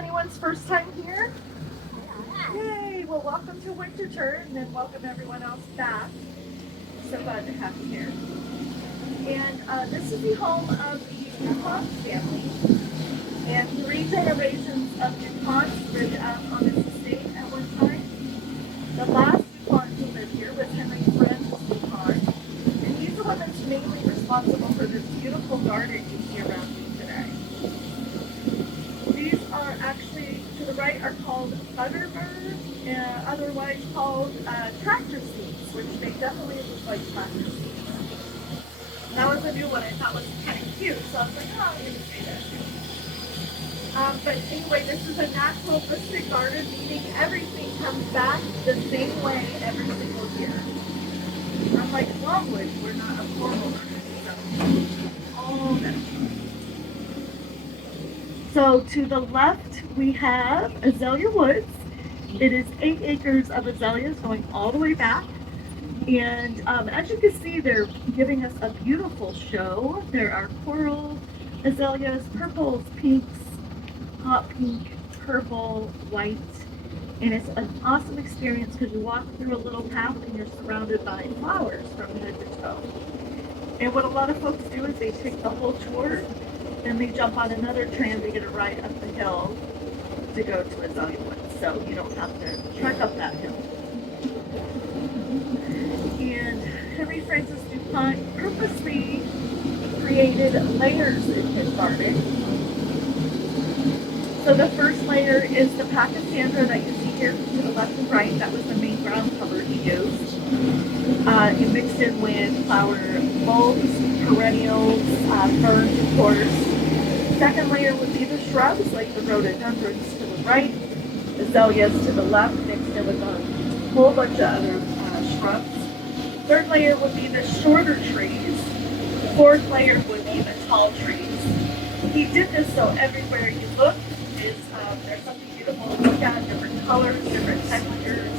anyone's first time here? Yay! Well, welcome to Winterthur, and then welcome everyone else back. So glad to have you here. And this is the home of the DuPont family, and 3 generations of DuPonts lived out on this estate at one time. The last DuPont who lived here was Henry Francis DuPont, and he's the one that's mainly responsible for this beautiful garden you see around you today. These are actually, to the right, are called Butterbird, otherwise called tractor seeds, which they definitely look like tractor seeds. That was a new one I thought was kind of cute, so I was like, oh, I'm going to say that. But anyway, this is a naturalistic garden, meaning everything comes back the same way every single year. Unlike Longwood, we're not a formal garden, so all natural. So to the left, we have Azalea Woods. It is 8 acres of azaleas going all the way back. And as you can see, they're giving us a beautiful show. There are coral azaleas, purples, pinks, hot pink, purple, white. And it's an awesome experience because you walk through a little path and you're surrounded by flowers from head to toe. And what a lot of folks do is they take the whole tour and they jump on another tram to get a ride up the hill to go to Azalea Woods. So you don't have to trek up that hill. And Henry Francis DuPont purposely created layers in his garden. So the first layer is the Pachysandra that you see here to the left and right. That was the main ground cover he used. He mixed in with flower bulbs, perennials, ferns, of course. Second layer would be the shrubs, like the rhododendrons to the right, azaleas to the left, mixed in with a whole bunch of other shrubs. Third layer would be the shorter trees. Fourth layer would be the tall trees. He did this so everywhere you look, there's something beautiful to look at, different colors, different textures.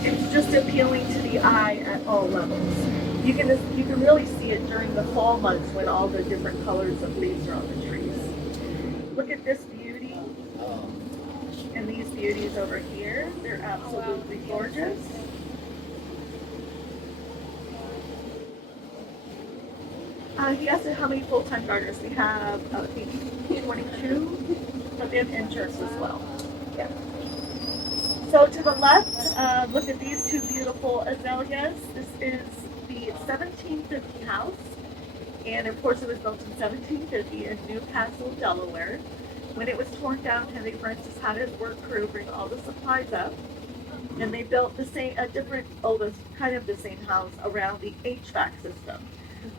It's just appealing to the eye at all levels. You can really see it during the fall months when all the different colors of leaves are on the trees. Look at this beauty and these beauties over here. They're absolutely gorgeous. He asked how many full-time gardeners we have. I think 22, but we have interns as well. Yeah. So to the left, look at these two beautiful azaleas. This is the 1750 house, and of course it was built in 1750 in Newcastle, Delaware. When it was torn down, Henry Francis had his work crew bring all the supplies up, and they built the same house around the HVAC system.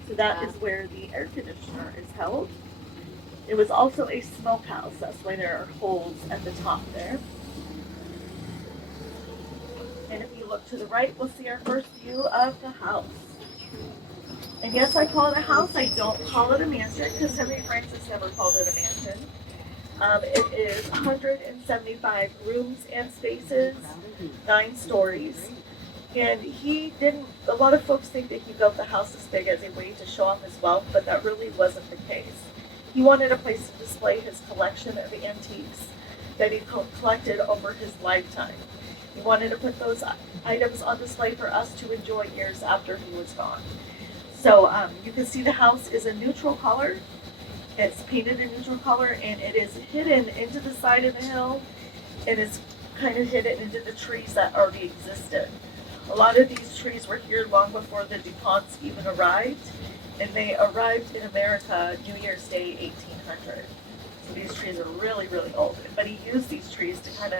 So that is where the air conditioner is held. It was also a smokehouse. That's why there are holes at the top there. And if you look to the right, we'll see our first view of the house. And yes, I call it a house. I don't call it a mansion because Henry Francis never called it a mansion. It is 175 rooms and spaces, 9 stories. And a lot of folks think that he built the house this big as a way to show off his wealth, but that really wasn't the case. He wanted a place to display his collection of antiques that he collected over his lifetime. He wanted to put those items on display for us to enjoy years after he was gone. So you can see the house is a neutral color. It's painted a neutral color, and it is hidden into the side of the hill. It is kind of hidden into the trees that already existed. A lot of these trees were here long before the DuPonts even arrived, and they arrived in America New Year's Day 1800. So these trees are really, really old. But he used these trees to kind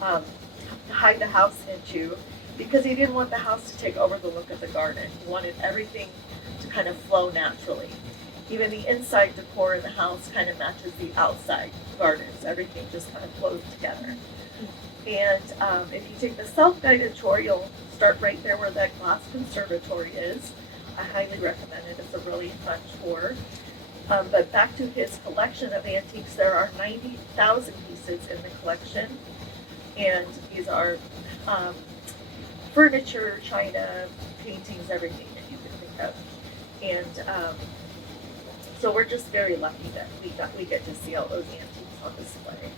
of hide the house into, because he didn't want the house to take over the look of the garden. He wanted everything to kind of flow naturally. Even the inside decor in the house kind of matches the outside gardens. Everything just kind of flows together. And if you take the self-guided tour, you'll start right there where that glass conservatory is. I highly recommend it. It's a really fun tour. But back to his collection of antiques, there are 90,000 pieces in the collection. And these are furniture, china, paintings, everything that you can think of. And so we're just very lucky that we get to see all those antiques on display.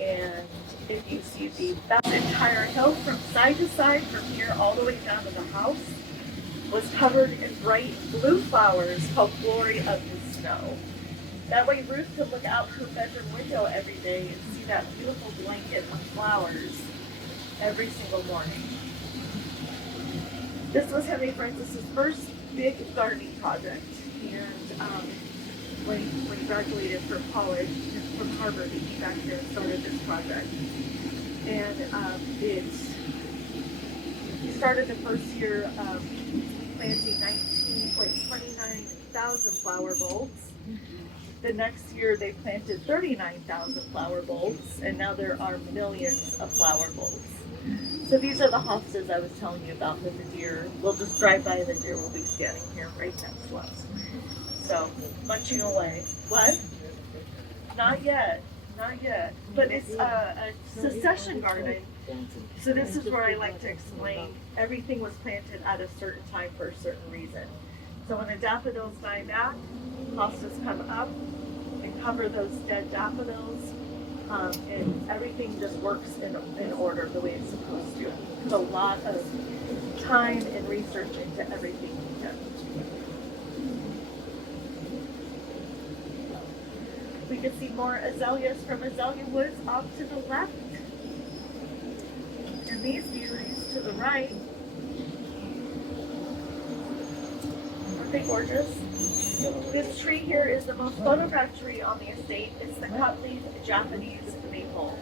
And if you see the entire hill from side to side, from here all the way down to the house, was covered in bright blue flowers called Glory of the Snow. That way Ruth could look out her bedroom window every day and see that beautiful blanket of flowers every single morning. This was Henry Francis's first big gardening project, and when he graduated from college, from Harvard, he came back here and started this project. And he started the first year planting 29,000 flower bulbs. The next year they planted 39,000 flower bulbs, and now there are millions of flower bulbs. So these are the hostas I was telling you about that the deer, we'll just drive by and the deer will be standing here right next to us. So, munching away. What? Not yet. Not yet. But it's a succession garden. So this is where I like to explain everything was planted at a certain time for a certain reason. So when the daffodils die back, hostas come up and cover those dead daffodils. And everything just works in order the way it's supposed to. Put a lot of time and research into everything we do. We can see more azaleas from Enchanted Woods off to the left. And these beauties to the right. Aren't they gorgeous? This tree here is the most photographed tree on the estate. It's the cutleaf Japanese maple.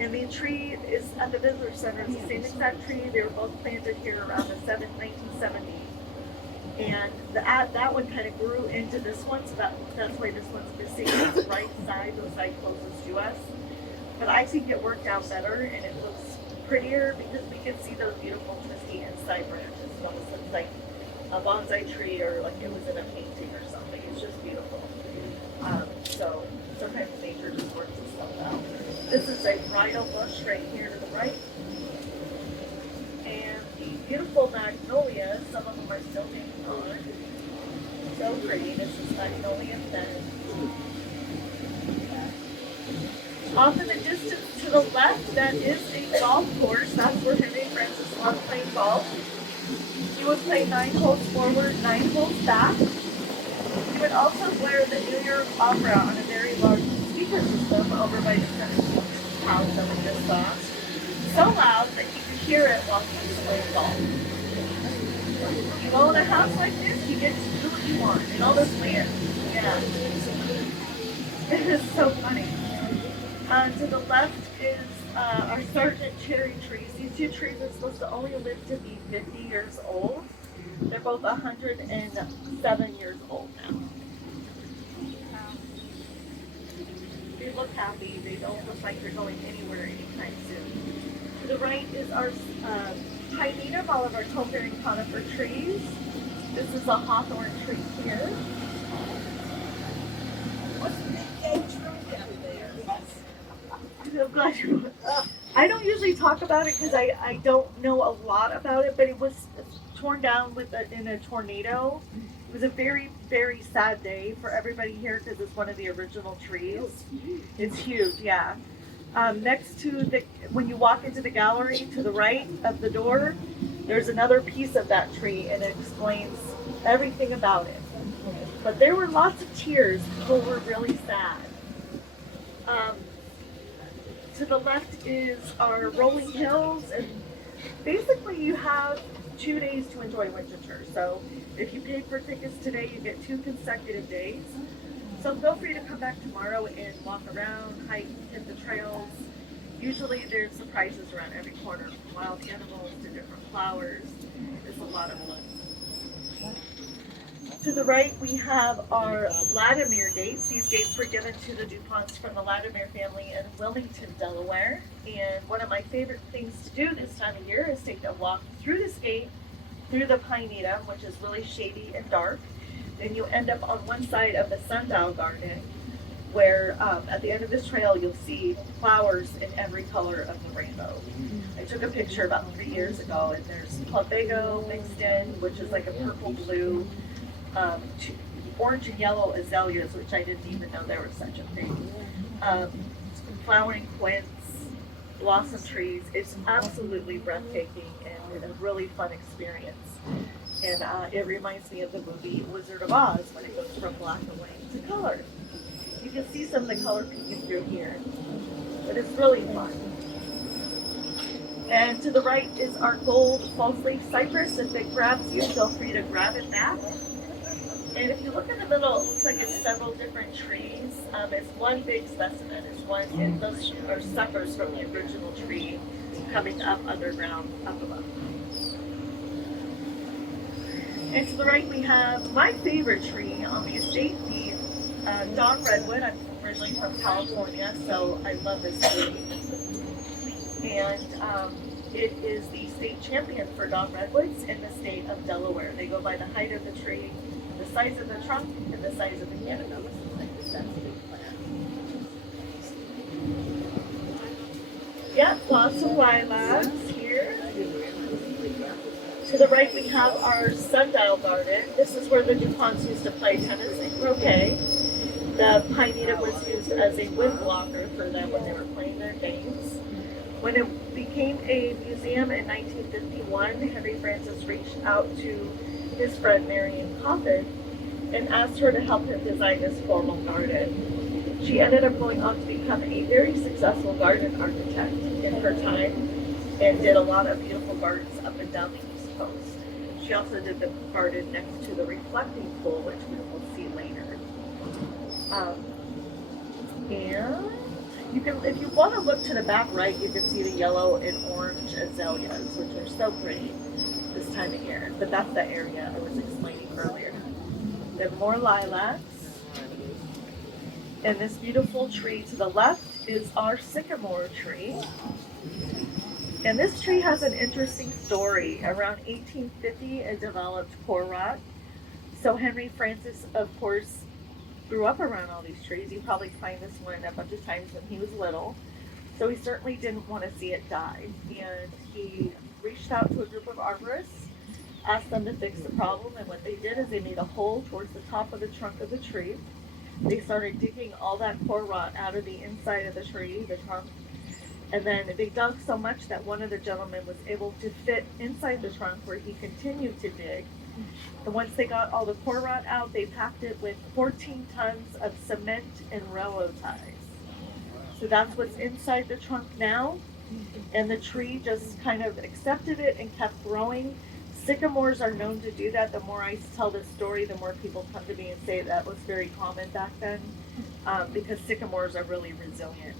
And the tree is at the visitor center. It's the same exact tree. They were both planted here around the 1970s. And that one kind of grew into this one, so that's why this one's missing the right side, the side closest to us. But I think it worked out better and it looks prettier because we can see those beautiful twisty inside branches. It almost looks like a bonsai tree or like it was in a painting or something. It's just beautiful. So sometimes nature just works itself out. This is a bridal bush right here to the right. And the beautiful magnolias, some of them are still hanging on. So pretty. This is magnolia bed. Off in the distance to the left, that is a golf course. That's where Henry Francis loved playing golf. He would play 9 holes forward, 9 holes back. He would also blare the New York Opera on a very large speaker system over by the Tennessee house that we just saw. So loud that you could hear it while he was playing golf. You own a house like this, you get to do what you want in all this land. Yeah. It is so funny. To the left is our Sergeant cherry trees. These two trees are supposed to only live to be 50 years old. They're both 107 years old now. They look happy. They don't look like they're going anywhere anytime soon. To the right is our pineta, all of our tone-bearing conifer trees. This is a hawthorn tree here. What's the big gay tree over there? I'm glad you. I don't usually talk about it because I don't know a lot about it, but it was torn down in a tornado. It was a very, very sad day for everybody here because it's one of the original trees. It's huge, yeah. Next to when you walk into the gallery to the right of the door, there's another piece of that tree and it explains everything about it. But there were lots of tears. People were really sad. To the left is our rolling hills, and basically you have 2 days to enjoy Winterthur. So if you paid for tickets today, you get 2 consecutive days. So feel free to come back tomorrow and walk around, hike, hit the trails. Usually there's surprises around every corner, from wild animals to different flowers. It's a lot of fun. To the right, we have our Latimer gates. These gates were given to the DuPonts from the Latimer family in Wilmington, Delaware. And one of my favorite things to do this time of year is take a walk through this gate, through the pineta, which is really shady and dark. Then you end up on one side of the Sundial garden, where at the end of this trail, you'll see flowers in every color of the rainbow. I took a picture about 3 years ago, and there's plumbago mixed in, which is like a purple blue. orange and yellow azaleas, which I didn't even know there was such a thing. Um, Flowering quince, blossom trees. It's absolutely breathtaking and a really fun experience. And it reminds me of the movie Wizard of Oz when it goes from black and white to color. You can see some of the color peeking through here, but it's really fun. And to the right is our gold false leaf cypress. If it grabs you, feel free to grab it back. And if you look in the middle, it looks like it's several different trees. It's one big specimen. And those are suckers from the original tree coming up underground, up above. And to the right, we have my favorite tree on the estate, the Dawn Redwood. I'm originally from California, so I love this tree. And it is the state champion for Dawn Redwoods in the state of Delaware. They go by the height of the tree, the size of the trunk, and the size of the canopy. That's a big plant. Yep, lots of lilacs here. To the right, we have our Sundial garden. This is where the DuPonts used to play tennis and croquet. The pine needle was used as a wind blocker for them when they were playing their games. When it became a museum in 1951, Henry Francis reached out to his friend Marion Coffin and asked her to help him design this formal garden. She ended up going on to become a very successful garden architect in her time and did a lot of beautiful gardens up and down the East Coast. She also did the garden next to the reflecting pool, which we will see later. And you can, if you want to look to the back right, you can see the yellow and orange azaleas, which are so pretty this time of year. But that's the area I was explaining earlier. There are more lilacs. And this beautiful tree to the left is our sycamore tree. And this tree has an interesting story. Around 1850, it developed core rot. So Henry Francis, of course, grew up around all these trees. You probably find this one a bunch of times when he was little. So he certainly didn't want to see it die. And he reached out to a group of arborists, asked them to fix the problem. And what they did is they made a hole towards the top of the trunk of the tree. They started digging all that core rot out of the inside of the tree, the trunk. And then they dug so much that one of the gentlemen was able to fit inside the trunk where he continued to dig. And once they got all the core rot out, they packed it with 14 tons of cement and railroad ties. So that's what's inside the trunk now. And the tree just kind of accepted it and kept growing. Sycamores are known to do that. The more I tell this story, the more people come to me and say that was very common back then, because sycamores are really resilient.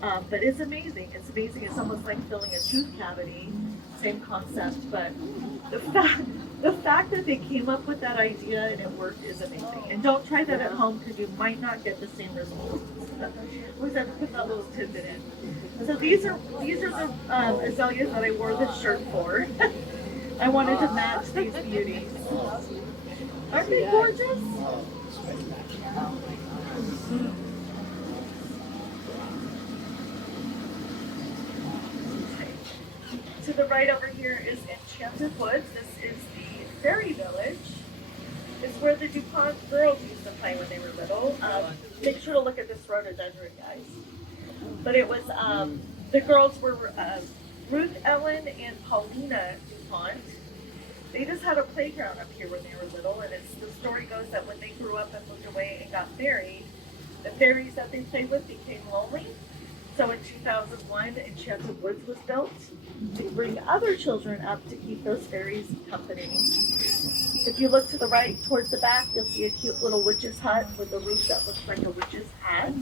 But it's amazing. It's amazing. It's almost like filling a tooth cavity. Same concept, but the fact that they came up with that idea and it worked is amazing. And don't try that at home because you might not get the same results. Always have to put that little tidbit in. So these are the azaleas that I wore this shirt for. I wanted to match these beauties. Aren't they gorgeous? To the right over here is Enchanted Woods. This is the fairy village. It's where the DuPont girls used to play when they were little. Make sure to look at this rhododendron, guys. But it was, the girls were Ruth Ellen and Paulina DuPont. They just had a playground up here when they were little, and the story goes that when they grew up and moved away and got married, the fairies that they played with became lonely. So in 2001, Enchanted Woods was built to bring other children up to keep those fairies company. If you look to the right towards the back, you'll see a cute little witch's hut with a roof that looks like a witch's hat.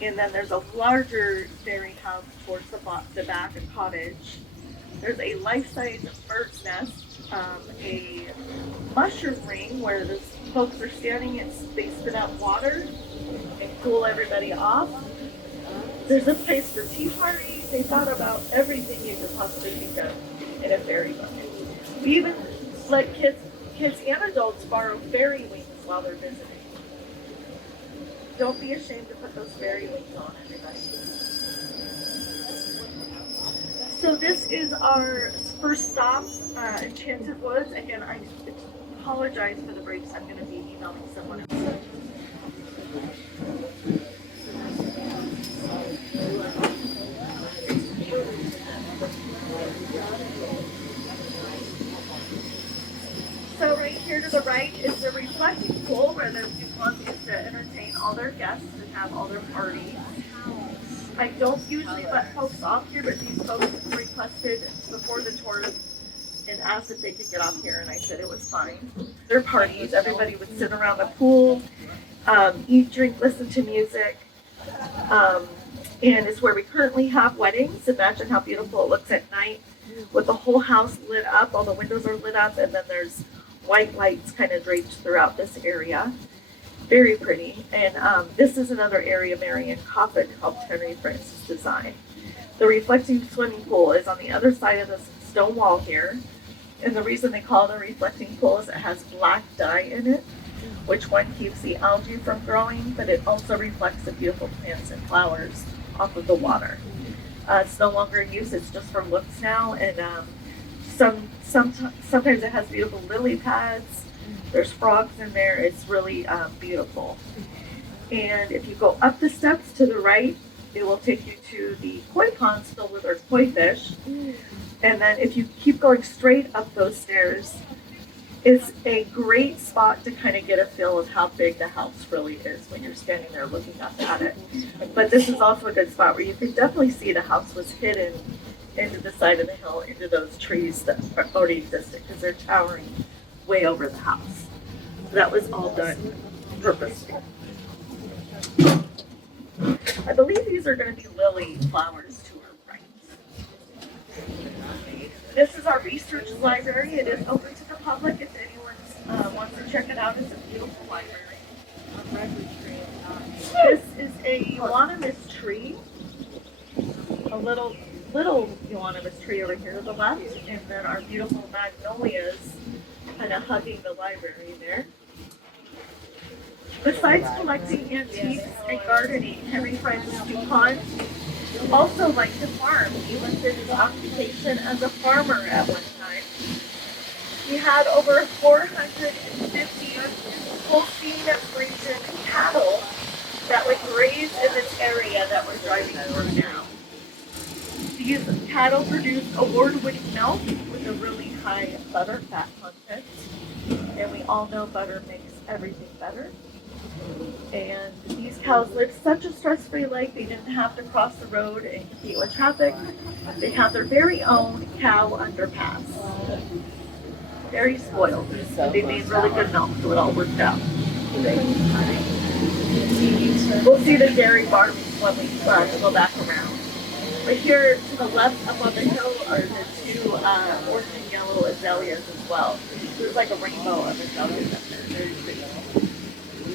And then there's a larger fairy house towards the back, a cottage. There's a life-size bird's nest, a mushroom ring where the folks are standing and they spit out water and cool everybody off. There's a place for tea parties. They thought about everything you could possibly think of in a fairy bucket. We even let kids and adults borrow fairy wings while they're visiting. Don't be ashamed to put those fairy wings on, everybody. So this is our first stop, Enchanted Woods. Again, it's apologize for the breaks. I'm going to be emailing someone else. So right here to the right is the reflecting pool where the DuPont used to entertain all their guests and have all their parties. I don't usually let folks off here, but these folks requested before the tour and asked if they could get off here, and I said it was fine. Their parties, everybody would sit around the pool, eat, drink, listen to music, and it's where we currently have weddings. Imagine how beautiful it looks at night with the whole house lit up, all the windows are lit up, and then there's white lights kind of draped throughout this area. Very pretty. And this is another area Marion Coffin helped Henry Francis design. The reflecting swimming pool is on the other side of the stone wall here. And the reason they call it a reflecting pool is it has black dye in it, which one keeps the algae from growing, but it also reflects the beautiful plants and flowers off of the water. It's no longer in use, it's just for looks now. And sometimes it has beautiful lily pads. There's frogs in there. It's really beautiful. And if you go up the steps to the right, it will take you to the koi ponds filled with our koi fish. And then if you keep going straight up those stairs, it's a great spot to kind of get a feel of how big the house really is when you're standing there looking up at it. But this is also a good spot where you can definitely see the house was hidden into the side of the hill, into those trees that already existed, because they're towering way over the house. So that was all done purposely. I believe these are going to be lily flowers to her right. This is our research library. It is open to the public if anyone wants to check it out. It's a beautiful library. This is a euonymus tree. A little euonymus tree over here to the left, and then our beautiful magnolias kind of hugging the library there. Besides collecting antiques and gardening, Henry Francis DuPont also liked to farm. He listed his occupation as a farmer at one time. He had over 450 Holstein Friesian cattle that would graze in this area that we're driving through now. These cattle produce award-winning milk with a really high butter fat content. And we all know butter makes everything better. And these cows lived such a stress-free life, they didn't have to cross the road and compete with traffic. They have their very own cow underpass. Very spoiled. They made really good milk, so it all worked out. We'll see the dairy farms when we go back around. But here to the left up on the hill are the two orange and yellow azaleas as well. There's like a rainbow of azaleas up there. Very pretty.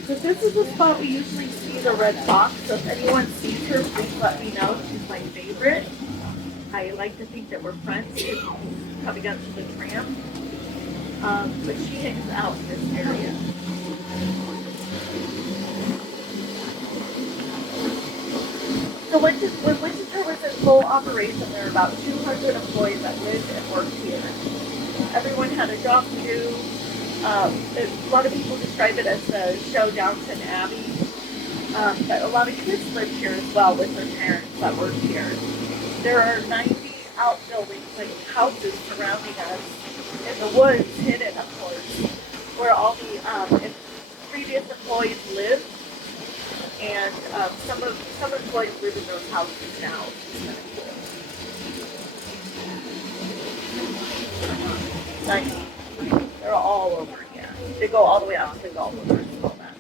So this is the spot we usually see the red fox. So if anyone sees her, please let me know. She's my favorite. I like to think that we're friends. She's coming up to the Tram. But she hangs out in this area. So when Winterthur was in full operation, there were about 200 employees that lived and worked here. Everyone had a job to do. A lot of people describe it as the show Downton Abbey. But a lot of kids lived here as well with their parents that worked here. There are 90 outbuildings, like houses surrounding us in the woods, hidden of course, where all the previous employees lived. And some employees live in those houses now. Nice. They're all over, yeah. They go all the way out to the golf course and all that.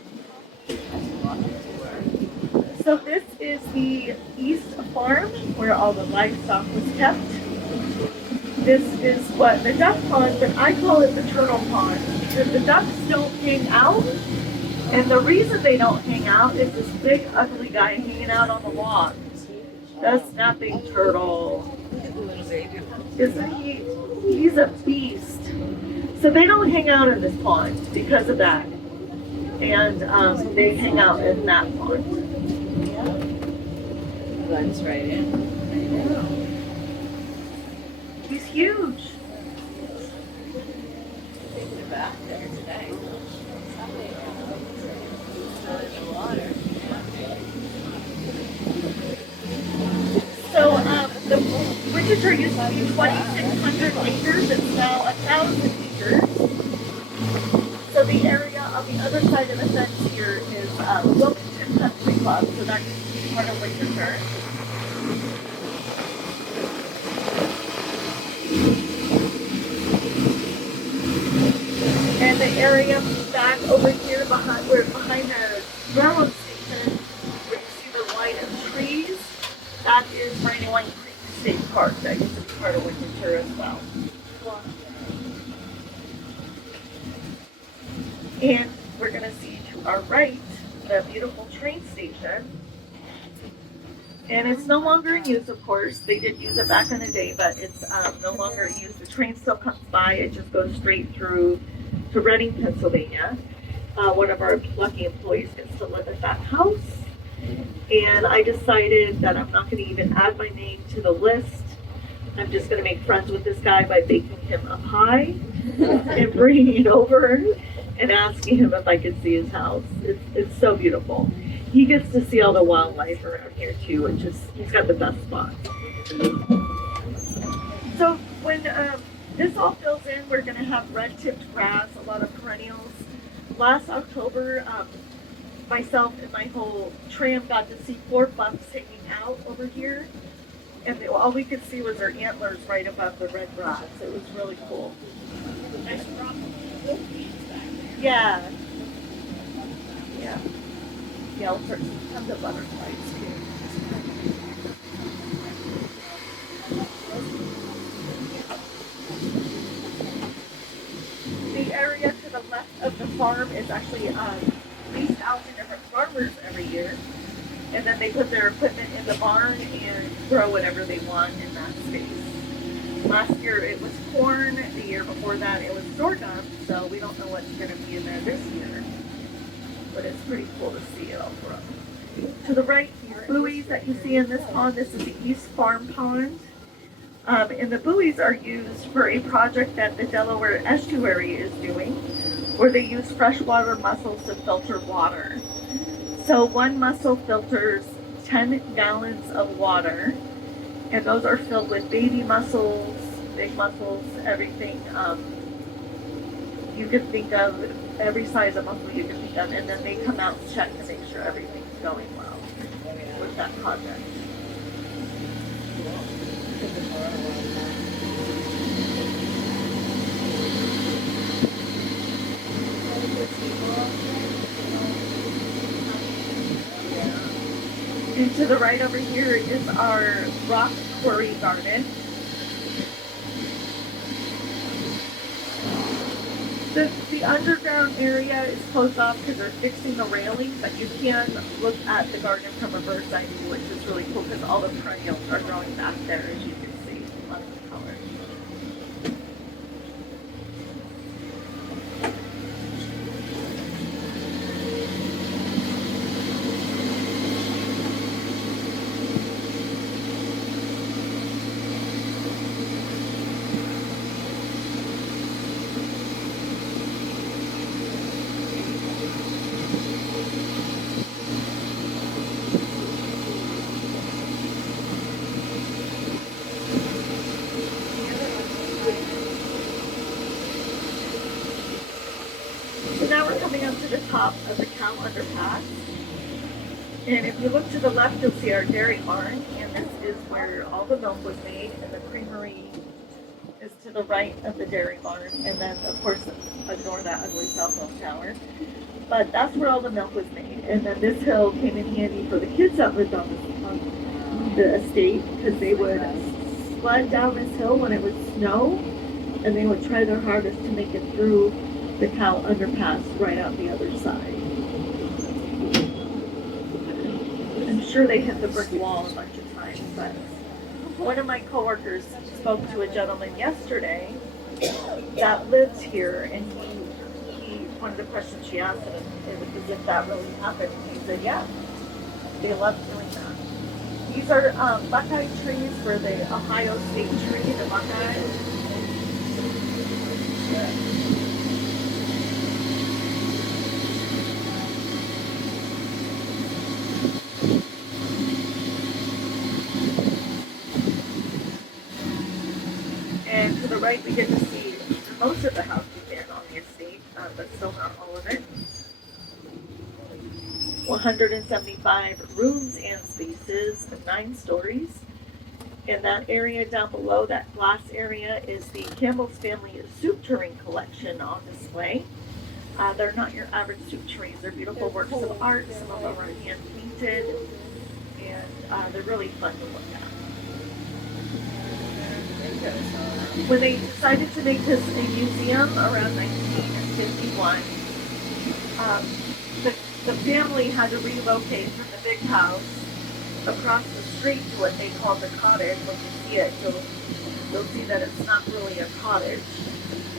So this is the East Farm, where all the livestock was kept. This is what the duck pond, but I call it the turtle pond, because the ducks don't hang out. And the reason they don't hang out is this big ugly guy hanging out on the log. The snapping turtle. Isn't he? He's a beast. So they don't hang out in this pond because of that. And they hang out in that pond. Runs right in. I know. He's huge. Take it back there. Winterthur used to be 2,600 acres. It's now 1,000 acres. So the area on the other side of the fence here is Wilmington Country Club. So that used to be part of Winterthur. And the area back over here behind the railroad station, where you see the line of trees, that is Brandywine Creek State Park. That used to be part of Winterthur as well. And we're going to see to our right the beautiful train station. And it's no longer in use, of course. They did use it back in the day, but it's no longer in use. The train still comes by. It just goes straight through to Reading, Pennsylvania. One of our lucky employees gets to live at that house. And I decided that I'm not going to even add my name to the list. I'm just going to make friends with this guy by baking him a pie and bringing it over and asking him if I could see his house. It's so beautiful. He gets to see all the wildlife around here too, and he's got the best spot. So when this all fills in, we're going to have red-tipped grass, a lot of perennials. Last October, myself and my whole tram got to see 4 bucks hanging out over here. And all we could see was their antlers right above the red grass. It was really cool. Nice crop of wolfbeets back there. Yeah. Yeah. Yeah, tons of butterflies too. The area to the left of the farm is actually leased out to different farmers every year. And then they put their equipment in the barn and grow whatever they want in that space. Last year it was corn. The year before that it was sorghum. So we don't know what's going to be in there this year. But it's pretty cool to see it all grow. To the right, buoys that you see in this pond, this is the East Farm Pond. And the buoys are used for a project that the Delaware Estuary is doing, where they use freshwater mussels to filter water. So one mussel filters 10 gallons of water, and those are filled with baby mussels, big mussels, everything you can think of, every size of mussel you can think of, and then they come out and check to make sure everything's going well with that project. And to the right over here is our rock quarry garden. The underground area is closed off because they're fixing the railing, but you can look at the garden from a bird's eye view, which is really cool because all the perennials are growing back there, as you can see. Lots of color. Now we're coming up to the top of the cow underpass. And if you look to the left, you'll see our dairy barn. And this is where all the milk was made. And the creamery is to the right of the dairy barn. And then, of course, ignore that ugly cell phone tower. But that's where all the milk was made. And then this hill came in handy for the kids that lived on the estate, because they would sled down this hill when it would snow. And they would try their hardest to make it through the cow underpass right out the other side. I'm sure they hit the brick wall a bunch of times, but one of my coworkers spoke to a gentleman yesterday that lives here, and he one of the questions she asked him is if that really happened. He said, yeah, they love doing that. These are buckeye trees for the Ohio State tree, the buckeye. right, we get to see most of the house we can on the estate, but still not all of it. 175 rooms and spaces, 9 stories. And that area down below, that glass area, is the Campbell's Family soup tureen collection on display. They're not your average soup tureens. They're beautiful works of art. Some of them are hand painted, and they're really fun to look at. When they decided to make this a museum around 1951, the family had to relocate from the big house across the street to what they called the cottage. When you see it, you'll see that it's not really a cottage.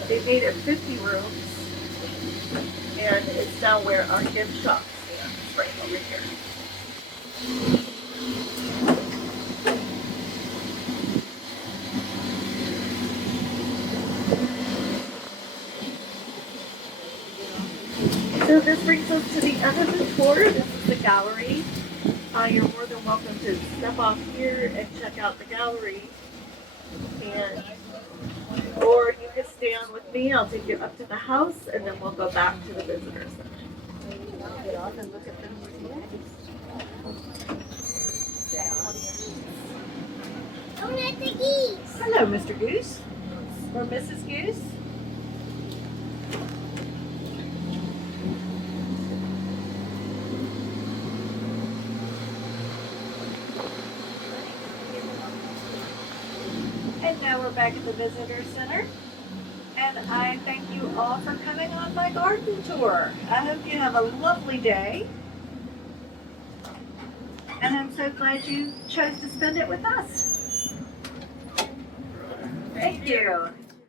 They made it 50 rooms, and it's now where our gift shop stands, right over here. So this brings us to the end of the tour. This is the gallery. You're more than welcome to step off here and check out the gallery. Or you can stay on with me. I'll take you up to the house, and then we'll go back to the visitor center. I'll get off and look at the museum. Don't let the geese. Hello, Mr. Goose. Or Mrs. Goose. And now we're back at the visitor center. And I thank you all for coming on my garden tour. I hope you have a lovely day. And I'm so glad you chose to spend it with us. Thank you.